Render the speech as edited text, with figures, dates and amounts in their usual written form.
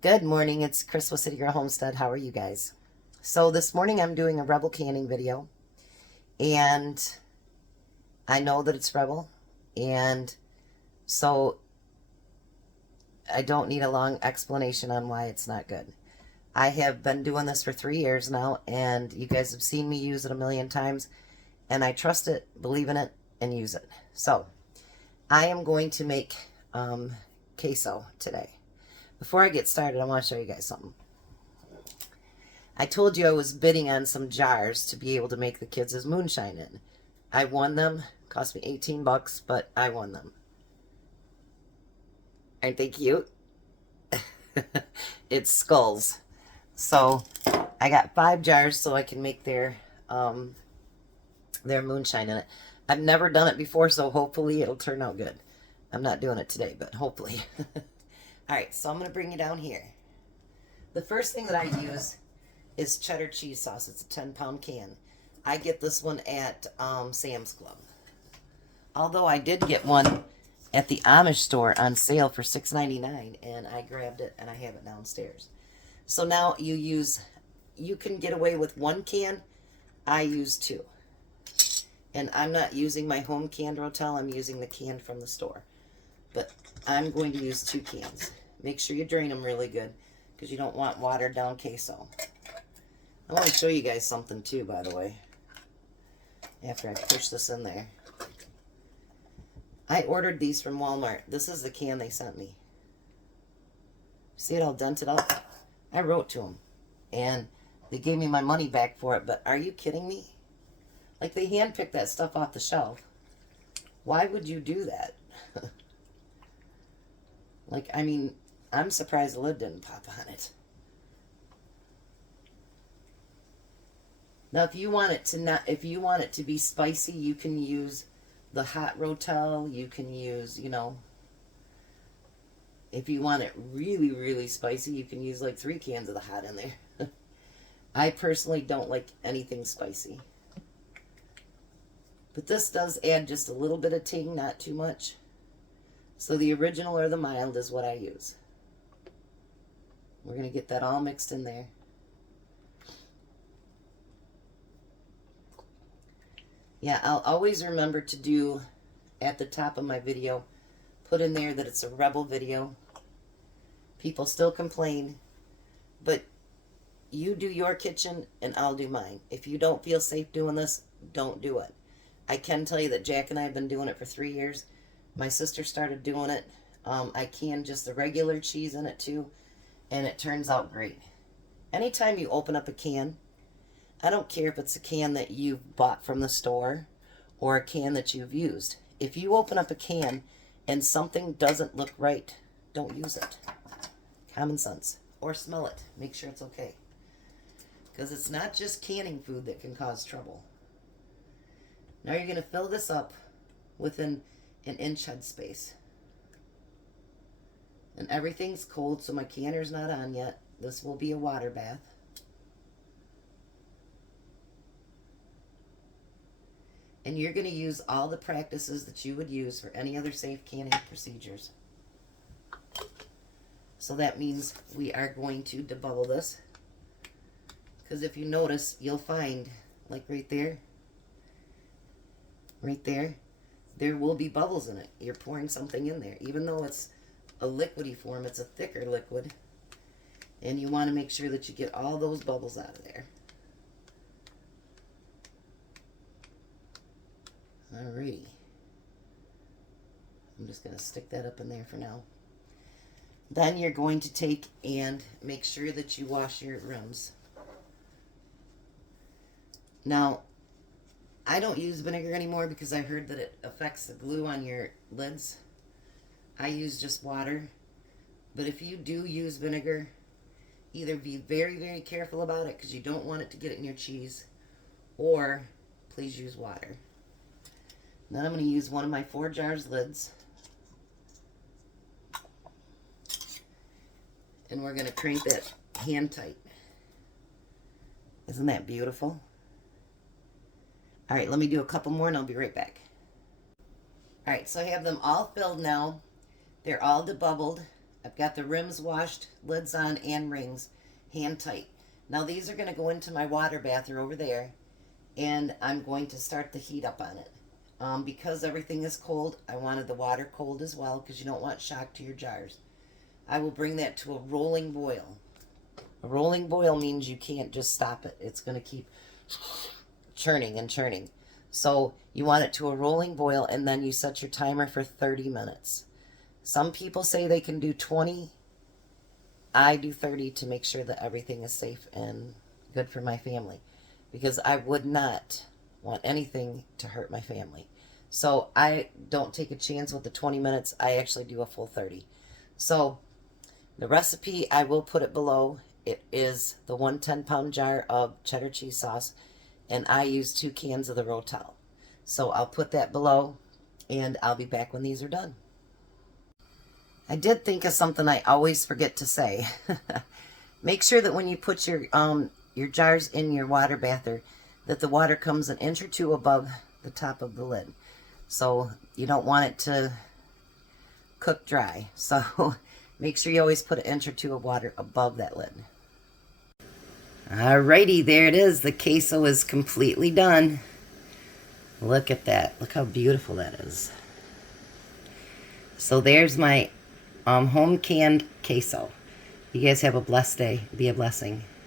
Good morning, it's Chris with City Girl Homestead. How are you guys? So this morning I'm doing a Rebel canning video, and I know that it's Rebel, and so I don't need a long explanation on why it's not good. I have been doing this for 3 years now, and you guys have seen me use it a million times, and I trust it, believe in it, and use it. So I am going to make queso today. Before I get started, I want to show you guys something. I told you I was bidding on some jars to be able to make the kids' moonshine in. I won them. Cost me 18 bucks, but I won them. Aren't they cute? It's skulls. So I got 5 jars so I can make their moonshine in it. I've never done it before, so hopefully it'll turn out good. I'm not doing it today, but hopefully. All right, so I'm going to bring you down here. The first thing that I use is cheddar cheese sauce. It's a 10-pound can. I get this one at Sam's Club. Although I did get one at the Amish store on sale for $6.99, and I grabbed it and I have it downstairs. So now you can get away with 1 can. I use 2. And I'm not using my home canned rotel. I'm using the can from the store. But I'm going to use 2 cans. Make sure you drain them really good, because you don't want watered down queso. I want to show you guys something too, by the way, after I push this in there. I ordered these from Walmart. This is the can they sent me. See it all dented up? I wrote to them, and they gave me my money back for it, but are you kidding me? Like, they handpicked that stuff off the shelf. Why would you do that? Like, I mean, I'm surprised the lid didn't pop on it. Now, if you want it to be spicy, you can use the hot rotel. You can use, if you want it really, really spicy, you can use like 3 cans of the hot in there. I personally don't like anything spicy. But this does add just a little bit of ting, not too much. So the original or the mild is what I use. We're going to get that all mixed in there. Yeah, I'll always remember to do, at the top of my video, put in there that it's a Rebel video. People still complain, but you do your kitchen and I'll do mine. If you don't feel safe doing this, don't do it. I can tell you that Jack and I have been doing it for 3 years. My sister started doing it. I can just the regular cheese in it too, and it turns out great. Anytime you open up a can, I don't care if it's a can that you've bought from the store or a can that you've used. If you open up a can and something doesn't look right, don't use it. Common sense. Or smell it. Make sure it's okay. Because it's not just canning food that can cause trouble. Now you're going to fill this up within an inch head space. And everything's cold, so my canner's not on yet. This will be a water bath. And you're going to use all the practices that you would use for any other safe canning procedures. So that means we are going to debubble this. Because if you notice, you'll find, like right there, there will be bubbles in it. You're pouring something in there. Even though it's a liquidy form, it's a thicker liquid. And you want to make sure that you get all those bubbles out of there. Alrighty. I'm just going to stick that up in there for now. Then you're going to take and make sure that you wash your rims. Now, I don't use vinegar anymore because I heard that it affects the glue on your lids. I use just water. But if you do use vinegar, either be very, very careful about it because you don't want it to get in your cheese, or please use water. Then I'm going to use one of my 4 jars lids. And we're going to crank that hand tight. Isn't that beautiful? All right, let me do a couple more and I'll be right back. All right, so I have them all filled now. They're all debubbled. I've got the rims washed, lids on, and rings, hand tight. Now these are going to go into my water bather over there, and I'm going to start the heat up on it. Because everything is cold, I wanted the water cold as well, because you don't want shock to your jars. I will bring that to a rolling boil. A rolling boil means you can't just stop it. It's going to keep churning and churning. So you want it to a rolling boil, and then you set your timer for 30 minutes. Some people say they can do 20. I do 30 to make sure that everything is safe and good for my family, because I would not want anything to hurt my family. So I don't take a chance with the 20 minutes. I actually do a full 30. So the recipe, I will put it below. It is the 1 10-pound jar of cheddar cheese sauce, and I use 2 cans of the rotel. So I'll put that below, and I'll be back when these are done. I did think of something I always forget to say. Make sure that when you put your jars in your water bather, that the water comes 1 inch or 2 above the top of the lid. So you don't want it to cook dry. So make sure you always put 1 inch or 2 of water above that lid. Alrighty, there it is. The queso is completely done. Look at that. Look how beautiful that is. So there's my home canned queso. You guys have a blessed day. Be a blessing.